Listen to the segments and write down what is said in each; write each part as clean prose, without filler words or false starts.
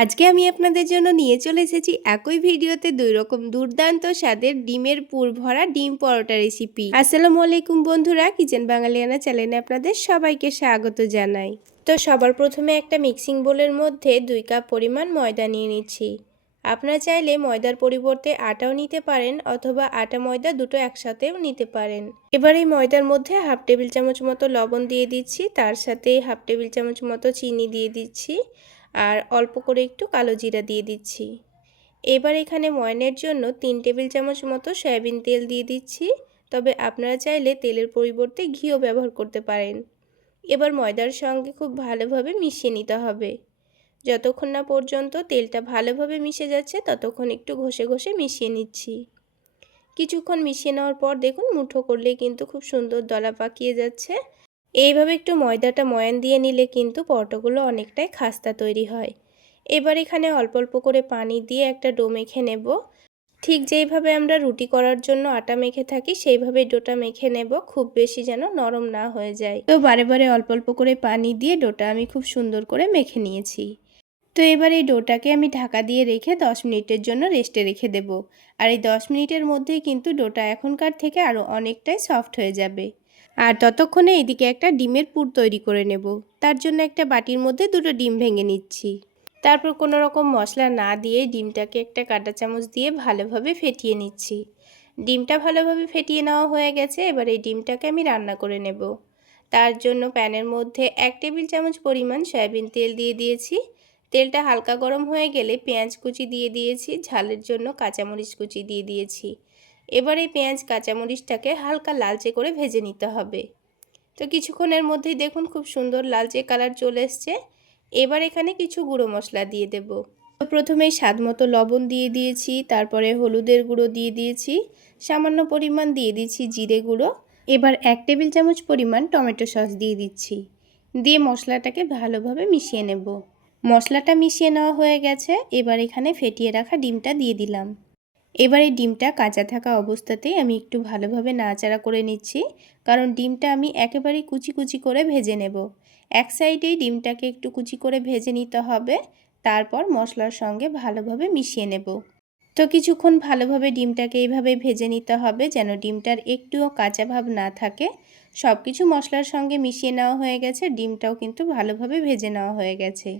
আজকে আমি আপনাদের জন্য নিয়ে চলে এসেছি একই ভিডিওতে দুই রকম দুর্দান্ত স্বাদের ডিমের পুর ভরা ডিম পরোটা রেসিপি। আসসালামু আলাইকুম বন্ধুরা, কিচেন বাঙালিয়ানা চ্যানেলে আপনাদের সবাইকে স্বাগত জানাই। তো সবার প্রথমে একটা মিক্সিং বোলের মধ্যে 2 কাপ পরিমাণ ময়দা নিয়ে নিচ্ছি। আপনারা চাইলে ময়দার পরিবর্তে আটাও নিতে পারেন অথবা আটা ময়দা দুটো একসাথেও নিতে পারেন। এবার এই ময়দার মধ্যে হাফ টেবিল চামচ মতো লবণ দিয়ে দিচ্ছি, তার সাথে হাফ টেবিল চামচ মতো চিনি দিয়ে দিচ্ছি আর অল্প করে একটু কালো জিরা দিয়ে দিচ্ছি। এবার এখানে ময়ানের জন্য 3 টেবিল চামচ মতো সয়াবিন তেল দিয়ে দিচ্ছি, তবে আপনারা চাইলে তেলের পরিবর্তে ঘিও ব্যবহার করতে পারেন। এবার ময়দার সঙ্গে খুব ভালোভাবে মিশিয়ে নিতে হবে। যতক্ষণ না পর্যন্ত তেলটা ভালোভাবে মিশে যাচ্ছে ততক্ষণ একটু ঘষে ঘষে মিশিয়ে নিচ্ছি। কিছুক্ষণ মিশিয়ে নেওয়ার পর দেখুন মুঠো করলেই কিন্তু খুব সুন্দর দলা পাকিয়ে যাচ্ছে। এইভাবে একটু ময়দাটা ময়ান দিয়ে নিলে কিন্তু পরোটাগুলো অনেকটাই খাস্তা তৈরি হয়। এবার এখানে অল্প অল্প করে পানি দিয়ে একটা ডো মেখে নেব। ঠিক যেইভাবে আমরা রুটি করার জন্য আটা মেখে থাকি সেইভাবেই ডোটা মেখে নেব, খুব বেশি যেন নরম না হয়ে যায়। তো বারে বারে অল্প অল্প করে পানি দিয়ে ডোটা আমি খুব সুন্দর করে মেখে নিয়েছি। তো এবার এই ডোটাকে আমি ঢাকা দিয়ে রেখে 10 মিনিটের জন্য রেস্টে রেখে দেব। আর এই 10 মিনিটের মধ্যেই কিন্তু ডোটা এখনকার থেকে আরও অনেকটাই সফট হয়ে যাবে। আর ততক্ষণে এদিকে একটা ডিমের পুর তৈরি করে নেব। তার জন্য একটা বাটির মধ্যে 2টো ডিম ভেঙে নিচ্ছি। তারপর কোনো রকম মশলা না দিয়ে ডিমটাকে একটা কাঁটা চামচ দিয়ে ভালোভাবে ফেটিয়ে নিচ্ছি। ডিমটা ভালোভাবে ফেটিয়ে নেওয়া হয়ে গেছে। এবার এই ডিমটাকে আমি রান্না করে নেব। তার জন্য প্যানের মধ্যে 1 টেবিল চামচ পরিমাণ সয়াবিন তেল দিয়ে দিয়েছি। তেলটা হালকা গরম হয়ে গেলে পেঁয়াজ কুচি দিয়ে দিয়েছি, ঝালের জন্য কাঁচামরিচ কুচি দিয়ে দিয়েছি। এবার এই পেঁয়াজ কাঁচামরিচটাকে হালকা লালচে করে ভেজে নিতে হবে। তো কিছুক্ষণের মধ্যেই দেখুন খুব সুন্দর লালচে কালার চলে এসছে। এবার এখানে কিছু গুঁড়ো মশলা দিয়ে দেব। তো প্রথমেই স্বাদ মতো লবণ দিয়ে দিয়েছি, তারপরে হলুদের গুঁড়ো দিয়ে দিয়েছি, সামান্য পরিমাণ দিয়ে দিচ্ছি জিরে গুঁড়ো। এবার 1 টেবিল চামচ পরিমাণ টমেটো সস দিয়ে দিচ্ছি। দিয়ে মশলাটাকে ভালোভাবে মিশিয়ে নেব। মশলাটা মিশিয়ে নেওয়া হয়ে গেছে। এবার এখানে ফেটিয়ে রাখা ডিমটা দিয়ে দিলাম। এবার এই ডিমটা কাঁচা থাকা অবস্থাতেই আমি একটু ভালোভাবে নাড়াচাড়া করে নিচ্ছি, কারণ ডিমটা আমি একেবারেই কুচি কুচি করে ভেজে নেব। এক সাইডেই ডিমটাকে একটু কুচি করে ভেজে নিতে হবে, তারপর মশলার সঙ্গে ভালোভাবে মিশিয়ে নেব। তো কিছুক্ষণ ভালোভাবে ডিমটাকে এইভাবে ভেজে নিতে হবে যেন ডিমটার একটুও কাঁচা ভাব না থাকে। সব কিছু মশলার সঙ্গে মিশিয়ে নেওয়া হয়ে গেছে, ডিমটাও কিন্তু ভালোভাবে ভেজে নেওয়া হয়ে গেছে।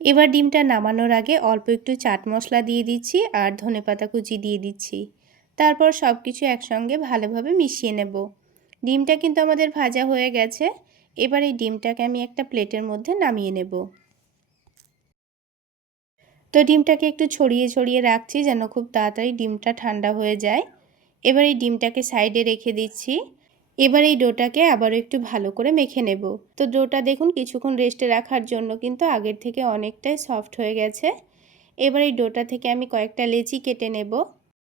এবার ডিমটা নামানোর আগে অল্প একটু চাট মশলা দিয়ে দিচ্ছি আর ধনেপাতা কুচি দিয়ে দিচ্ছি। তারপর সব কিছু একসঙ্গে ভালোভাবে মিশিয়ে নেব। ডিমটা কিন্তু আমাদের ভাজা হয়ে গেছে। এবার এই ডিমটাকে আমি একটা প্লেটের মধ্যে নামিয়ে নেব। তো ডিমটাকে একটু ছড়িয়ে ছড়িয়ে রাখছি যেন খুব তাড়াতাড়ি ডিমটা ঠান্ডা হয়ে যায়। এবার এই ডিমটাকে সাইডে রেখে দিচ্ছি। এবার এই ডোটাকে আবারও একটু ভালো করে মেখে নেব। তো ডোটা দেখুন কিছুক্ষণ রেস্টে রাখার জন্য কিন্তু আগের থেকে অনেকটাই সফট হয়ে গেছে। এবার এই ডোটা থেকে আমি কয়েকটা লেচি কেটে নেব।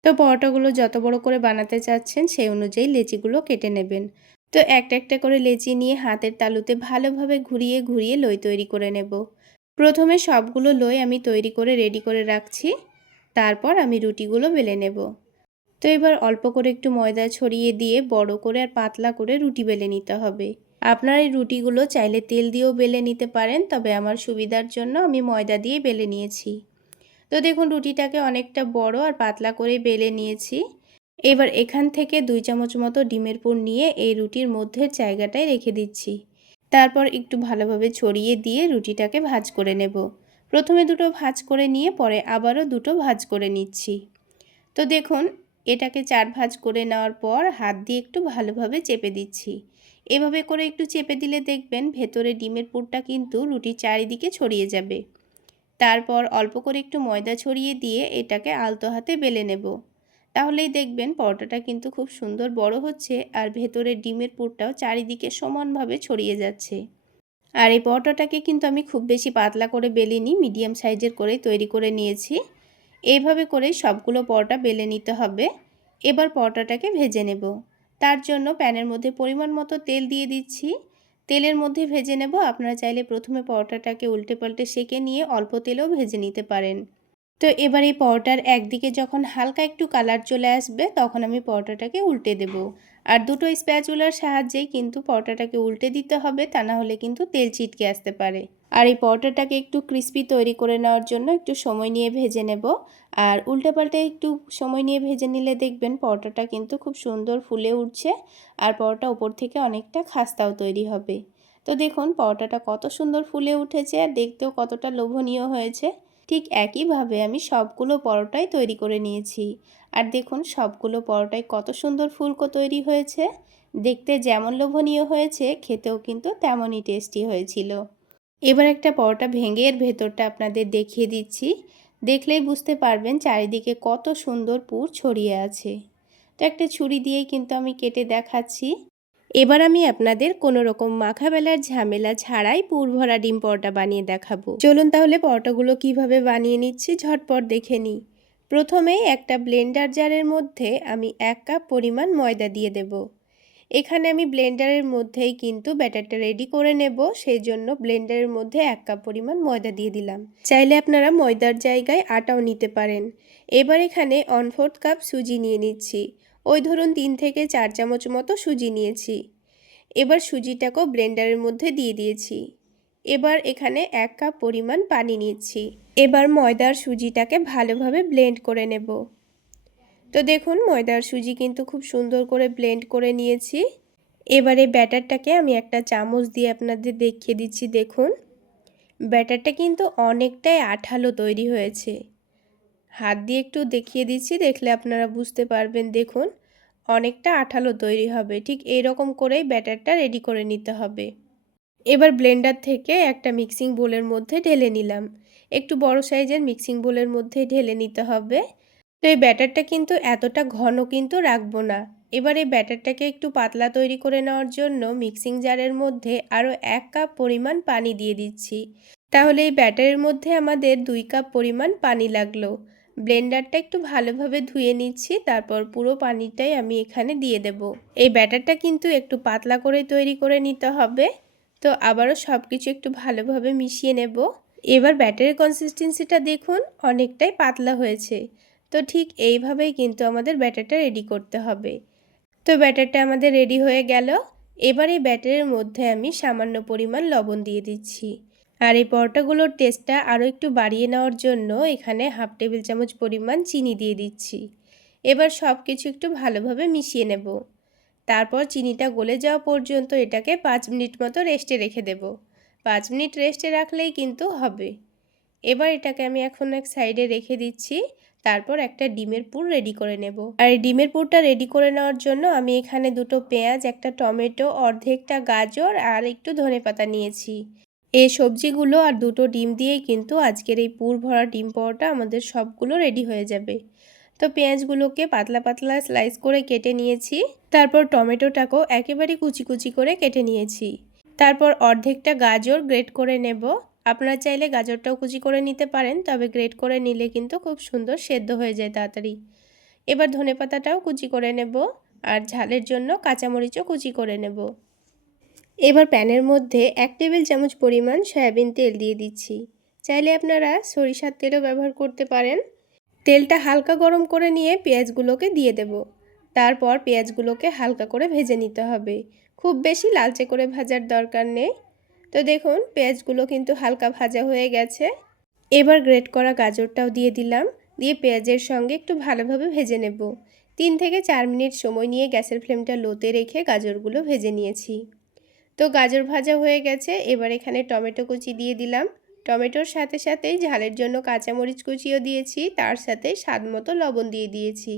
তো পরোটাগুলো যত বড় করে বানাতে চাচ্ছেন সেই অনুযায়ী লেচিগুলো কেটে নেবেন। তো একটা একটা করে লেচি নিয়ে হাতের তালুতে ভালোভাবে ঘুরিয়ে ঘুরিয়ে লই তৈরি করে নেব। প্রথমে সবগুলো লই আমি তৈরি করে রেডি করে রাখছি, তারপর আমি রুটিগুলো বেলে নেব। তো এবার অল্প করে একটু ময়দা ছড়িয়ে দিয়ে বড় করে আর পাতলা করে রুটি বেলে নিতে হবে। আপনারা এই রুটিগুলো চাইলে তেল দিয়েও বেলে নিতে পারেন, তবে আমার সুবিধার জন্য আমি ময়দা দিয়ে বেলে নিয়েছি। তো দেখুন রুটিটাকে অনেকটা বড় আর পাতলা করে বেলে নিয়েছি। এবার এখান থেকে 2 চামচ মতো ডিমের পুর নিয়ে এই রুটির মধ্যের জায়গাটায় রেখে দিচ্ছি। তারপর একটু ভালোভাবে ছড়িয়ে দিয়ে রুটিটাকে ভাঁজ করে নেব। প্রথমে দুটো ভাঁজ করে নিয়ে পরে আবারও দুটো ভাঁজ করে নিচ্ছি। তো দেখুন এটাকে 4 ভাঁজ করে নেওয়ার পর হাত দিয়ে একটু ভালোভাবে চেপে দিচ্ছি। এভাবে করে একটু চেপে দিলে দেখবেন ভেতরে ডিমের পুরটা কিন্তু রুটির চারিদিকে ছড়িয়ে যাবে। তারপর অল্প করে একটু ময়দা ছড়িয়ে দিয়ে এটাকে আলতো হাতে বেলে নেব। তাহলেই দেখবেন পরোটাটা কিন্তু খুব সুন্দর বড় হচ্ছে আর ভেতরে ডিমের পুরটাও চারিদিকে সমানভাবে ছড়িয়ে যাচ্ছে। আর এই পরোটাটাকে কিন্তু আমি খুব বেশি পাতলা করে বেলিনি, মিডিয়াম সাইজের করেই তৈরি করে নিয়েছি। এইভাবে করে সবগুলো পরোটা বেলে নিতে হবে। এবার পরোটাটাকে ভেজে নেব। তার জন্য প্যানের মধ্যে পরিমাণ মতো তেল দিয়ে দিচ্ছি। তেলের মধ্যে ভেজে নেব। আপনারা চাইলে প্রথমে পরোটাটাকে উল্টে পাল্টে সেঁকে নিয়ে অল্প তেলেও ভেজে নিতে পারেন। তো এবার এই পরোটার একদিকে যখন হালকা একটু কালার চলে আসবে তখন আমি পরোটাটাকে উল্টে দেব। আর দুটো স্প্যাচুলার সাহায্যেই কিন্তু পরোটাটাকে উল্টে দিতে হবে, তা না হলে কিন্তু তেল ছিটকে আসতে পারে। আর এই পরোটাটাকে একটু ক্রিস্পি তৈরি করে নেওয়ার জন্য একটু সময় নিয়ে ভেজে নেব। আর উল্টে পাল্টে একটু সময় নিয়ে ভেজে নিলে দেখবেন পরোটাটা কিন্তু খুব সুন্দর ফুলে উঠছে আর পরোটা উপর থেকে অনেকটা খাস্তাও তৈরি হবে। তো দেখুন পরোটাটা কত সুন্দর ফুলে উঠেছে আর দেখতেও কতটা লোভনীয় হয়েছে। ঠিক একইভাবে আমি সবগুলো পরোটাই তৈরি করে নিয়েছি। আর দেখুন সবগুলো পরোটাই কত সুন্দর ফুলকো তৈরি হয়েছে। দেখতে যেমন লোভনীয় হয়েছে খেতেও কিন্তু তেমনই টেস্টি হয়েছিল। এবার একটা পরোটা ভেঙে এর ভেতরটা আপনাদের দেখিয়ে দিচ্ছি। দেখলেই বুঝতে পারবেন চারিদিকে কত সুন্দর পুর ছড়িয়ে আছে। তো একটা ছুরি দিয়েই কিন্তু আমি কেটে দেখাচ্ছি। এবার আমি আপনাদের কোনো রকম মাখা বেলার ঝামেলা ছাড়াই পুর ভরা ডিম পরোটা বানিয়ে দেখাবো। চলুন তাহলে পরোটাগুলো কিভাবে বানিয়ে নিচ্ছি ঝটপট দেখে নিই। প্রথমেই একটা ব্লেন্ডার জারের মধ্যে আমি 1 কাপ পরিমাণ ময়দা দিয়ে দেব। এখানে আমি ব্লেন্ডারের মধ্যেই কিন্তু ব্যাটারটা রেডি করে নেব, সেই জন্য ব্লেন্ডারের মধ্যে 1 কাপ পরিমাণ ময়দা দিয়ে দিলাম। চাইলে আপনারা ময়দার জায়গায় আটাও নিতে পারেন। এবার এখানে 1/4 কাপ সুজি নিয়ে নিচ্ছি। ওই ধরুন 3 থেকে 4 চামচ মতো সুজি নিয়েছি। এবার সুজিটাকেও ব্লেন্ডারের মধ্যে দিয়ে দিয়েছি। এবার এখানে 1 কাপ পরিমাণ পানি নিচ্ছি। এবার ময়দার সুজিটাকে ভালোভাবে ব্লেন্ড করে নেব। তো দেখুন ময়দার সুজি কিন্তু খুব সুন্দর করে ব্লেন্ড করে নিয়েছি। এবারে ব্যাটারটাকে আমি একটা চামচ দিয়ে আপনাদের দেখিয়ে দিচ্ছি। দেখুন ব্যাটারটা কিন্তু অনেকটাই আঠালো তৈরি হয়েছে। হাত দিয়ে একটু দেখিয়ে দিচ্ছি, দেখলে আপনারা বুঝতে পারবেন। দেখুন অনেকটা আঠালো তৈরি হবে। ঠিক এইরকম করেই ব্যাটারটা রেডি করে নিতে হবে। এবার ব্লেন্ডার থেকে একটা মিক্সিং বোলের মধ্যে ঢেলে নিলাম। একটু বড় সাইজের মিক্সিং বোলের মধ্যে ঢেলে নিতে হবে। তো এই ব্যাটারটা কিন্তু এতটা ঘন কিন্তু রাখবো না। এবার এই ব্যাটারটাকে একটু পাতলা তৈরি করে নেওয়ার জন্য মিক্সিং জারের মধ্যে আরও 1 কাপ পরিমাণ পানি দিয়ে দিচ্ছি। তাহলে এই ব্যাটারের মধ্যে আমাদের 2 কাপ পরিমাণ পানি লাগলো। ব্লেন্ডারটা একটু ভালোভাবে ধুয়ে নিচ্ছি, তারপর পুরো পানিটাই আমি এখানে দিয়ে দেব। এই ব্যাটারটা কিন্তু একটু পাতলা করে তৈরি করে নিতে হবে। তো আবারও সব কিছু একটু ভালোভাবে মিশিয়ে নেব। এবার ব্যাটারের কনসিস্টেন্সিটা দেখুন অনেকটাই পাতলা হয়েছে। তো ঠিক এইভাবেই কিন্তু আমাদের ব্যাটারটা রেডি করতে হবে। তো ব্যাটারটা আমাদের রেডি হয়ে গেল। এবার এই ব্যাটারের মধ্যে আমি সামান্য পরিমাণ লবণ দিয়ে দিচ্ছি। আর এই পরোটাগুলোর টেস্টটা আরও একটু বাড়িয়ে নেওয়ার জন্য এখানে 1/2 টেবিল চামচ পরিমাণ চিনি দিয়ে দিচ্ছি। এবার সব কিছু একটু ভালোভাবে মিশিয়ে নেব। তারপর চিনিটা গলে যাওয়া পর্যন্ত এটাকে 5 মিনিট মতো রেস্টে রেখে দেব। 5 মিনিট রেস্টে রাখলেই কিন্তু হবে। এবার এটাকে আমি এখন এক সাইডে রেখে দিচ্ছি। তারপর একটা ডিমের পুর রেডি করে নেব। আর এই ডিমের পুরটা রেডি করে নেওয়ার জন্য আমি এখানে দুটো পেঁয়াজ, একটা টমেটো, অর্ধেকটা গাজর আর একটু ধনেপাতা নিয়েছি। এই সবজিগুলো আর দুটো ডিম দিয়েই কিন্তু আজকের এই পুর ভরা ডিম পরোটা আমাদের সবগুলো রেডি হয়ে যাবে। তো পেঁয়াজগুলোকে পাতলা পাতলা স্লাইস করে কেটে নিয়েছি। তারপর টমেটোটাকেও একেবারে কুচি কুচি করে কেটে নিয়েছি। তারপর অর্ধেকটা গাজর গ্রেট করে নেব। আপনারা চাইলে গাজরটাও কুচি করে নিতে পারেন, তবে গ্রেট করে নিলে কিন্তু খুব সুন্দর সেদ্ধ হয়ে যায় তাড়াতাড়ি। এবার ধনেপাতাটাও কুচি করে নেব আর ঝালের জন্য কাঁচামরিচও কুচি করে নেব। এবার প্যানের মধ্যে 1 টেবিল চামচ পরিমাণ সয়াবিন তেল দিয়ে দিচ্ছি। চাইলে আপনারা সরিষার তেলও ব্যবহার করতে পারেন। তেলটা হালকা গরম করে নিয়ে পেঁয়াজগুলোকে দিয়ে দেব। তারপর পেঁয়াজগুলোকে হালকা করে ভেজে নিতে হবে। খুব বেশি লালচে করে ভাজার দরকার নেই। তো দেখুন পেঁয়াজগুলো কিন্তু হালকা ভাজা হয়ে গেছে। এবার গ্রেট করা গাজরটাও দিয়ে দিলাম। দিয়ে পেঁয়াজের সঙ্গে একটু ভালোভাবে ভেজে নেব। 3 থেকে 4 মিনিট সময় নিয়ে গ্যাসের ফ্লেমটা লোতে রেখে গাজরগুলো ভেজে নিয়েছি। তো গাজর ভাজা হয়ে গেছে। এবার এখানে টমেটো কুচি দিয়ে দিলাম। টমেটোর সাথে সাথেই ঝালের জন্য কাঁচামরিচ কুচিও দিয়েছি, তার সাথে স্বাদ মতো লবণ দিয়ে দিয়েছি।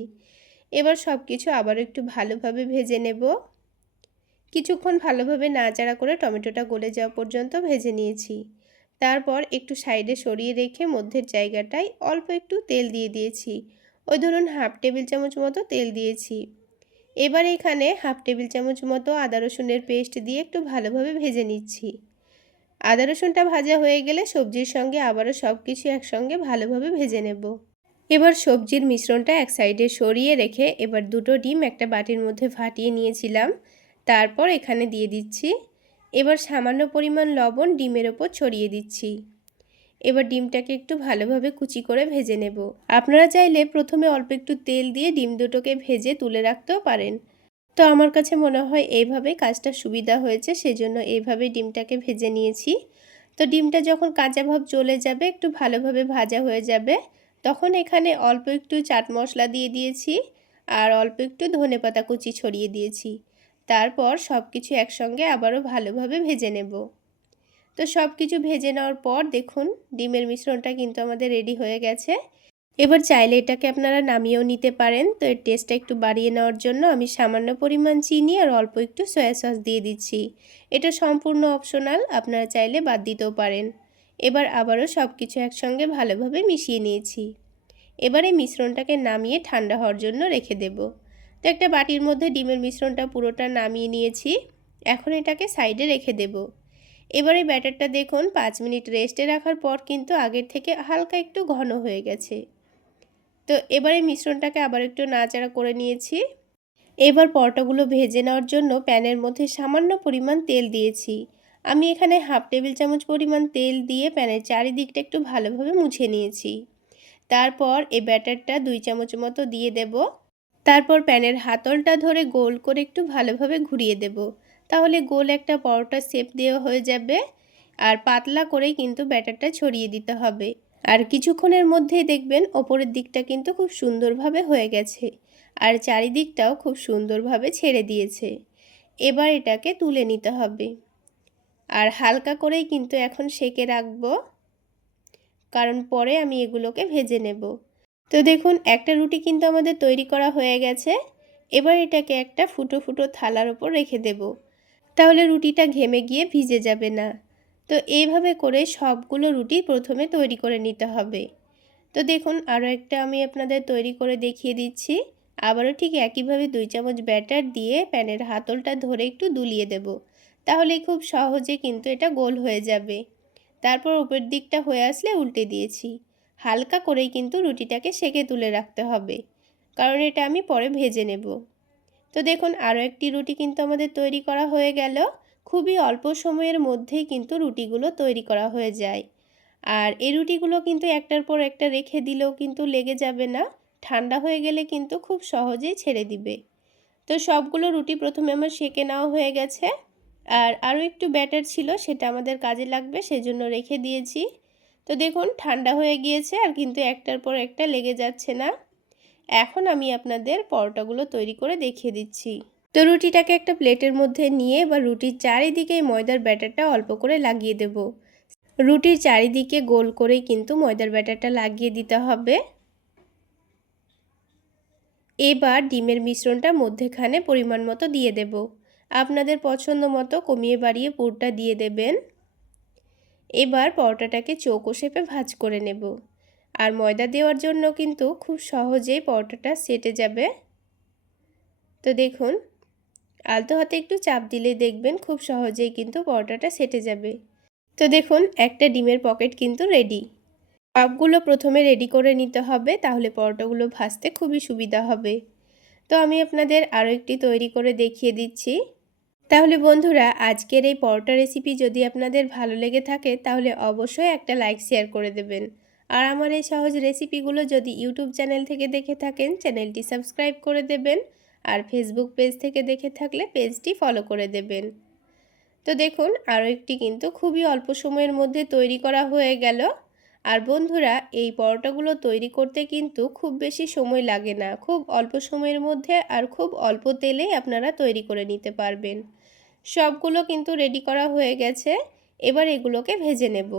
এবার সব কিছু আবার একটু ভালোভাবে ভেজে নেব। কিছুক্ষণ ভালোভাবে নাড়াচাড়া করে টমেটোটা গলে যাওয়া পর্যন্ত ভেজে নিয়েছি। তারপর একটু সাইডে সরিয়ে রেখে মধ্যের জায়গাটায় অল্প একটু তেল দিয়ে দিয়েছি। ওই ধরুন 1/2 টেবিল চামচ মতো তেল দিয়েছি। এবার এখানে 1/2 টেবিল চামচ মতো আদা রসুনের পেস্ট দিয়ে একটু ভালোভাবে ভেজে নিচ্ছি। আদা রসুনটা ভাজা হয়ে গেলে সবজির সঙ্গে আবারও সব কিছু একসঙ্গে ভালোভাবে ভেজে নেব। এবার সবজির মিশ্রণটা এক সাইডে সরিয়ে রেখে এবার দুটো ডিম একটা বাটির মধ্যে ফাটিয়ে নিয়েছিলাম। তারপর এখানে দিয়ে দিচ্ছি। এবার সামান্য পরিমাণ লবণ ডিমের ওপর ছড়িয়ে দিচ্ছি। এবার ডিমটাকে একটু ভালোভাবে কুচি করে ভেজে নেব। আপনারা চাইলে প্রথমে অল্প একটু তেল দিয়ে ডিম দুটোকে ভেজে তুলে রাখতেও পারেন। তো আমার কাছে মনে হয় এইভাবেই কাজটা সুবিধা হয়েছে, সেজন্য এইভাবেই ডিমটাকে ভেজে নিয়েছি। তো ডিমটা যখন কাঁচা ভাব চলে যাবে, একটু ভালোভাবে ভাজা হয়ে যাবে, তখন এখানে অল্প একটু চাট মশলা দিয়ে দিয়েছি আর অল্প একটু ধনেপাতা কুচি ছড়িয়ে দিয়েছি। তারপর সব কিছু একসঙ্গে আবারও ভালোভাবে ভেজে নেব। তো সব কিছু ভেজে নেওয়ার পর দেখুন ডিমের মিশ্রণটা কিন্তু আমাদের রেডি হয়ে গেছে। এবার চাইলে এটাকে আপনারা নামিয়েও নিতে পারেন। তো এর টেস্টটা একটু বাড়িয়ে নেওয়ার জন্য আমি সামান্য পরিমাণ চিনি আর অল্প একটু সয়া সস দিয়ে দিচ্ছি। এটা সম্পূর্ণ অপশনাল, আপনারা চাইলে বাদ দিতেও পারেন। এবার আবারও সব কিছু একসঙ্গে ভালোভাবে মিশিয়ে নিয়েছি। এবার এই মিশ্রণটাকে নামিয়ে ঠান্ডা হওয়ার জন্য রেখে দেব। তো একটা বাটির মধ্যে ডিমের মিশ্রণটা পুরোটা নামিয়ে নিয়েছি। এখন এটাকে সাইডে রেখে দেব। এবার এই ব্যাটারটা দেখুন 5 মিনিট রেস্টে রাখার পর কিন্তু আগের থেকে হালকা একটু ঘন হয়ে গেছে। তো এবারে মিশ্রণটাকে আবার একটু নাড়াচাড়া করে নিয়েছি। এবার পরোটাগুলো ভেজে নেওয়ার জন্য প্যানের মধ্যে সামান্য পরিমাণ তেল দিয়েছি। আমি এখানে হাফ টেবিল চামচ পরিমাণ তেল দিয়ে প্যানের চারিদিকটা একটু ভালোভাবে মুছে নিয়েছি। তারপর এই ব্যাটারটা 2 চামচ মতো দিয়ে দেব। তারপর প্যানের হাতলটা ধরে গোল করে একটু ভালোভাবে ঘুরিয়ে দেব। তাহলে গোল একটা পরোটার শেপ দেওয়া হয়ে যাবে। আর পাতলা করেই কিন্তু ব্যাটারটা ছড়িয়ে দিতে হবে। আর কিছুক্ষণের মধ্যেই দেখবেন ওপরের দিকটা কিন্তু খুব সুন্দরভাবে হয়ে গেছে আর চারিদিকটাও খুব সুন্দরভাবে ছেড়ে দিয়েছে। এবার এটাকে তুলে নিতে হবে আর হালকা করেই কিন্তু এখন সেঁকে রাখবো, কারণ পরে আমি এগুলোকে ভেজে নেব। তো দেখুন একটা রুটি কিন্তু আমাদের তৈরি করা হয়ে গেছে। এবার এটাকে একটা ফুটো ফুটো থালার ওপর রেখে দেব, তাহলে রুটিটা ঘেমে গিয়ে ভিজে যাবে না। তো এইভাবে করে সবগুলো রুটি প্রথমে তৈরি করে নিতে হবে। তো দেখুন আরও একটা আমি আপনাদের তৈরি করে দেখিয়ে দিচ্ছি। আবারও ঠিক একইভাবে 2 চামচ ব্যাটার দিয়ে প্যানের হাতলটা ধরে একটু দুলিয়ে দেব, তাহলে খুব সহজে কিন্তু এটা গোল হয়ে যাবে। তারপর উপরের দিকটা হয়ে আসলে উল্টে দিয়েছি। হালকা করেই কিন্তু রুটিটাকে সেঁকে তুলে রাখতে হবে, কারণ এটা আমি পরে ভেজে নেব। তো দেখুন আরও একটি রুটি কিন্তু আমাদের তৈরি করা হয়ে গেল। খুবই অল্প সময়ের মধ্যেই কিন্তু রুটিগুলো তৈরি করা হয়ে যায়। আর এই রুটিগুলো কিন্তু একটার পর একটা রেখে দিলেও কিন্তু লেগে যাবে না, ঠান্ডা হয়ে গেলে কিন্তু খুব সহজেই ছেড়ে দিবে। তো সবগুলো রুটি প্রথমে আমার সেঁকে নেওয়া হয়ে গেছে। আর আরও একটু ব্যাটার ছিল, সেটা আমাদের কাজে লাগবে, সেজন্য রেখে দিয়েছি। তো দেখুন ঠান্ডা হয়ে গিয়েছে আর কিন্তু একটার পর একটা লেগে যাচ্ছে না। এখন আমি আপনাদের পরোটাগুলো তৈরি করে দেখিয়ে দিচ্ছি। তো রুটিটাকে একটা প্লেটের মধ্যে নিয়ে বা রুটির চারিদিকে ময়দার ব্যাটারটা অল্প করে লাগিয়ে দেব। রুটির চারিদিকে গোল করেই কিন্তু ময়দার ব্যাটারটা লাগিয়ে দিতে হবে। এবার ডিমের মিশ্রণটা মধ্যেখানে পরিমাণ মতো দিয়ে দেব। আপনাদের পছন্দ মতো কমিয়ে বাড়িয়ে পুরটা দিয়ে দেবেন। এবার পরোটাটাকে চৌকো শেপে ভাঁজ করে নেব। আর ময়দা দেওয়ার জন্য কিন্তু খুব সহজেই পরোটাটা সেটে যাবে। তো দেখুন আলতো হাতে একটু চাপ দিলেই দেখবেন খুব সহজেই কিন্তু পরোটাটা সেটে যাবে। তো দেখুন একটা ডিমের পকেট কিন্তু রেডি। সবগুলো প্রথমে রেডি করে নিতে হবে, তাহলে পরোটাগুলো ভাজতে খুবই সুবিধা হবে। তো আমি আপনাদের আরও একটি তৈরি করে দেখিয়ে দিচ্ছি। তাহলে বন্ধুরা আজকের এই পরোটা রেসিপি যদি আপনাদের ভালো লেগে থাকে তাহলে অবশ্যই একটা লাইক শেয়ার করে দেবেন। আর আমার এই সহজ রেসিপিগুলো যদি ইউটিউব চ্যানেল থেকে দেখে থাকেন চ্যানেলটি সাবস্ক্রাইব করে দেবেন, আর ফেসবুক পেজ থেকে দেখে থাকলে পেজটি ফলো করে দেবেন। তো দেখুন আরও একটি কিন্তু খুবই অল্প সময়ের মধ্যে তৈরি করা হয়ে গেল। আর বন্ধুরা এই পরোটাগুলো তৈরি করতে কিন্তু খুব বেশি সময় লাগে না, খুব অল্প সময়ের মধ্যে আর খুব অল্প তেলেই আপনারা তৈরি করে নিতে পারবেন। সবগুলো কিন্তু রেডি করা হয়ে গেছে। এবার এগুলোকে ভেজে নেব।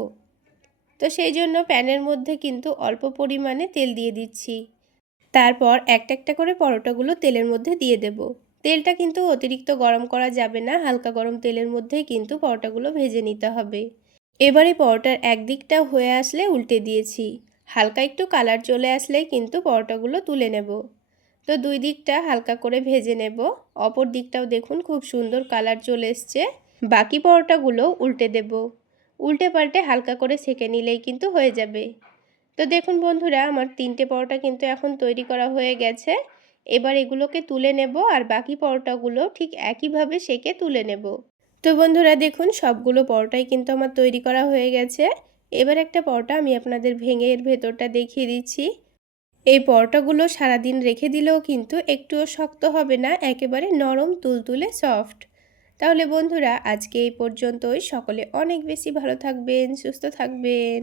তো সেই জন্য প্যানের মধ্যে কিন্তু অল্প পরিমাণে তেল দিয়ে দিচ্ছি। তারপর একটা একটা করে পরোটাগুলো তেলের মধ্যে দিয়ে দেব। তেলটা কিন্তু অতিরিক্ত গরম করা যাবে না, হালকা গরম তেলের মধ্যেই কিন্তু পরোটাগুলো ভেজে নিতে হবে। এবারে পরোটার একদিকটা হয়ে আসলে উল্টে দিয়েছি। হালকা একটু কালার চলে আসলেই কিন্তু পরোটাগুলো তুলে নেব। তো দুই দিকটা হালকা করে ভেজে নেব। অপর দিকটাও দেখুন খুব সুন্দর কালার চলে এসছে। বাকি পরোটাগুলো উল্টে দেব। উল্টে পাল্টে হালকা করে সেঁকে নিলেই কিন্তু হয়ে যাবে। তো দেখুন বন্ধুরা আমার 3টে পরোটা কিন্তু এখন তৈরি করা হয়ে গেছে। এবার এগুলোকে তুলে নেব আর বাকি পরোটাগুলো ঠিক একইভাবে সেঁকে তুলে নেব। তো বন্ধুরা দেখুন সবগুলো পরোটাই কিন্তু আমার তৈরি করা হয়ে গেছে। এবার একটা পরোটা আমি আপনাদের ভেঙে এর ভেতরটা দেখিয়ে দিচ্ছি। এই পরোটাগুলো সারাদিন রেখে দিলেও কিন্তু একটুও শক্ত হবে না, একেবারে নরম তুলতুলে সফট। তাহলে বন্ধুরা আজকে এই পর্যন্তই। সকলে অনেক বেশি ভালো থাকবেন, সুস্থ থাকবেন।